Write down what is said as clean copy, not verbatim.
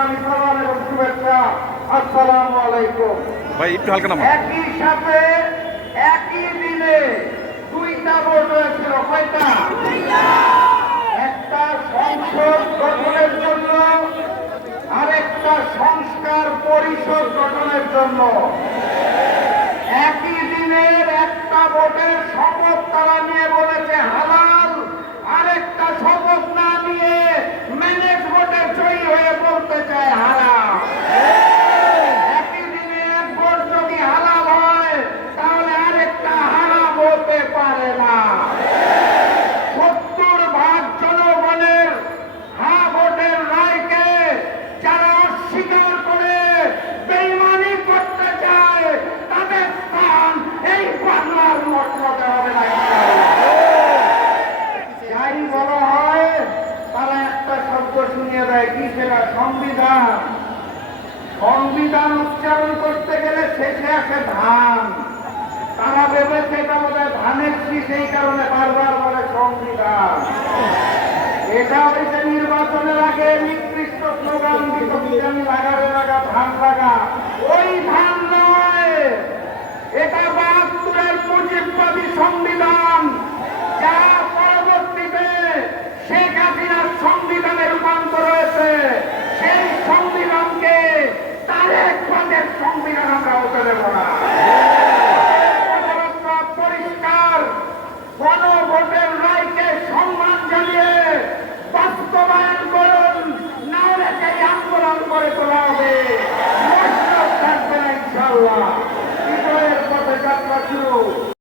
সংগ্রামী সালাম এবং শুভেচ্ছা। আসসালামু আলাইকুম। ভাই একটু হালকা নাম। একই সাথে একই দিনে দুইটা ভোট হয়েছিল। কয়টা? একটা সংসদ গঠনের জন্য, আরেকটা সংস্কার পরিষদ গঠনের জন্য। একই দিনের একটা ভোটের শপথ তারা নিয়ে বলেছে হালাল, আরেকটা শপথ না নিয়ে ম্যানেজ ভোটে জয়ী হয়ে বলতে চায় হারাম। একই দিনে এক ভোট যদি হালাল হয় তাহলে আরেকটা হারাম হতে পারে না। 70% জনগণের হ্যাঁ ভোটের রায়কে যারা অস্বীকার করে বেইমানি করতে চায় তাদের স্থান এই বাংলার মর্যাদা হবে না। যাই বলা হয় তারা একটা শব্দ শুনিয়ে দেয়, কি সেটা? সংবিধান। সংবিধান উচ্চারণ করতে গেলে শেষে আসে ধান। তারা ভেবেছে এটা বোধ হয় ধানের শীষ, এই কারণে বারবার বলে সংবিধান। এটা হয়েছে নির্বাচনের আগে নিকৃষ্ট স্লোগান দিত, বিধানী লাগারে লাগা ধান লাগা। ওই ধান নয়, এটা ৭২-এর মুজিববাদী সংবিধান, যা